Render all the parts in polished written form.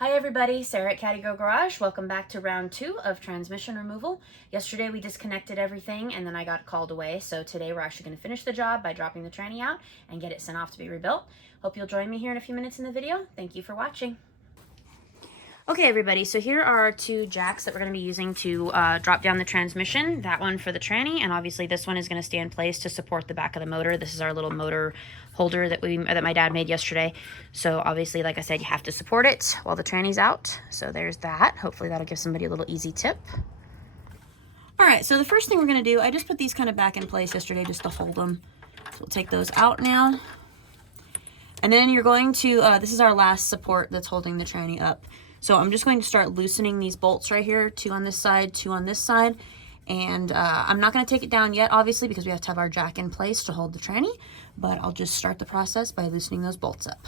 Hi everybody, Sarah at Caddy Garage. Welcome back to round 2 of transmission removal. Yesterday we disconnected everything and then I got called away. So today we're actually going to finish the job by dropping the tranny out and get it sent off to be rebuilt. Hope you'll join me here in a few minutes in the video. Thank you for watching. Okay everybody, so here are our two jacks that we're going to be using to drop down the transmission. That one for the tranny, and obviously this one is going to stay in place to support the back of the motor. This is our little motor holder that my dad made yesterday. So obviously, like I said, you have to support it while the tranny's out. So there's that. Hopefully that'll give somebody a little easy tip. All right, so the first thing we're going to do, I just put these kind of back in place yesterday just to hold them. So we'll take those out now. And then you're going to, this is our last support that's holding the tranny up. So I'm just going to start loosening these bolts right here, 2 on this side, 2 on this side. And I'm not going to take it down yet, obviously, because we have to have our jack in place to hold the tranny. But I'll just start the process by loosening those bolts up.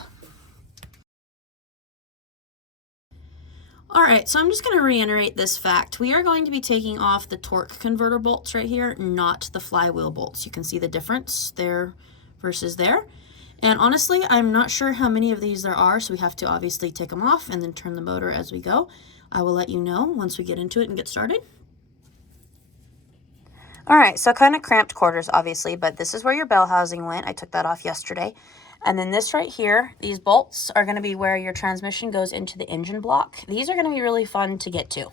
All right, so I'm just going to reiterate this fact. We are going to be taking off the torque converter bolts right here, not the flywheel bolts. You can see the difference there versus there. And honestly, I'm not sure how many of these there are, so we have to obviously take them off and then turn the motor as we go. I will let you know once we get into it and get started. All right, so kind of cramped quarters, obviously, but this is where your bell housing went. I took that off yesterday. And then this right here, these bolts are going to be where your transmission goes into the engine block. These are going to be really fun to get to.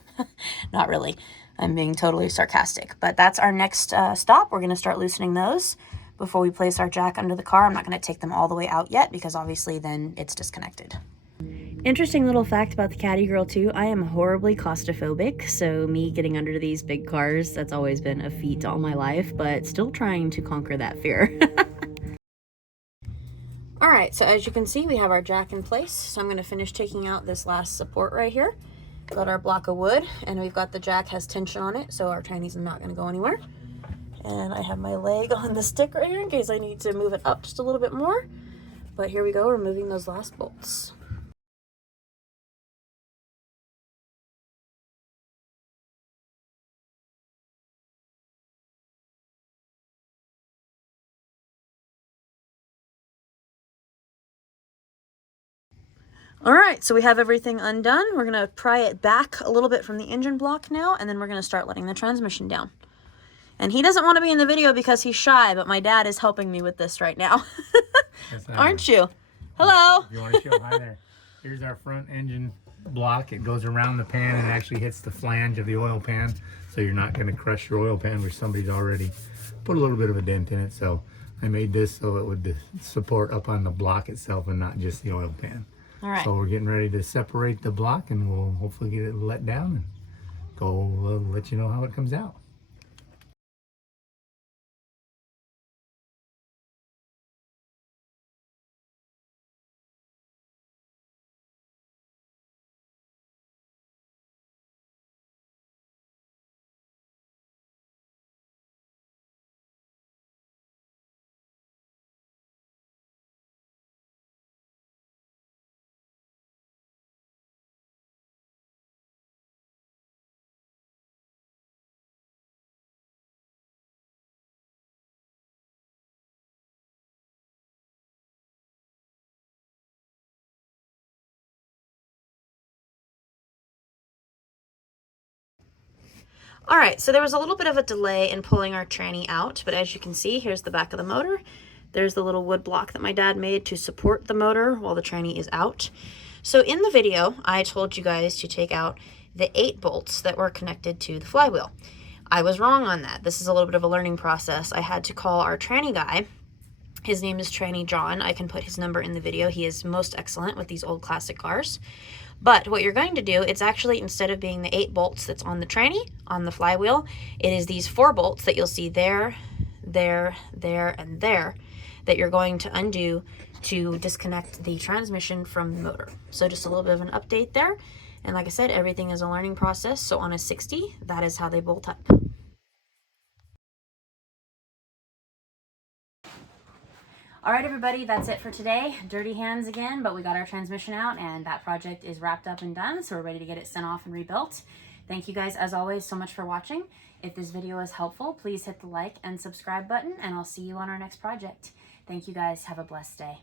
Not really. I'm being totally sarcastic. But that's our next stop. We're going to start loosening those before we place our jack under the car. I'm not going to take them all the way out yet because obviously then it's disconnected. Interesting little fact about the Caddy Girl too, I am horribly claustrophobic, so me getting under these big cars, that's always been a feat all my life, but still trying to conquer that fear. All right, so as you can see, we have our jack in place. So I'm going to finish taking out this last support right here. Got our block of wood, and we've got the jack has tension on it, so our tranny's not going to go anywhere. And I have my leg on the stick right here in case I need to move it up just a little bit more. But here we go, removing those last bolts. All right, so we have everything undone. We're going to pry it back a little bit from the engine block now, and then we're going to start letting the transmission down. And he doesn't want to be in the video because he's shy, but my dad is helping me with this right now. Aren't you? Hello. If you want to show, hi there. Here's our front engine block. It goes around the pan and actually hits the flange of the oil pan. So you're not going to crush your oil pan, which somebody's already put a little bit of a dent in it. So I made this so it would support up on the block itself and not just the oil pan. All right. So we're getting ready to separate the block and we'll hopefully get it let down and go let you know how it comes out. All right, so there was a little bit of a delay in pulling our tranny out, but as you can see, here's the back of the motor. There's the little wood block that my dad made to support the motor while the tranny is out. So in the video, I told you guys to take out the 8 bolts that were connected to the flywheel. I was wrong on that. This is a little bit of a learning process. I had to call our tranny guy. His name is Tranny John. I can put his number in the video. He is most excellent with these old classic cars. But what you're going to do, it's actually, instead of being the 8 bolts that's on the tranny, on the flywheel, it is these 4 bolts that you'll see there, there, there, and there that you're going to undo to disconnect the transmission from the motor. So just a little bit of an update there. And like I said, everything is a learning process. So on a 60, that is how they bolt up. All right, everybody, that's it for today. Dirty hands again, but we got our transmission out and that project is wrapped up and done. So we're ready to get it sent off and rebuilt. Thank you guys, as always, so much for watching. If this video is helpful, please hit the like and subscribe button, and I'll see you on our next project. Thank you guys. Have a blessed day.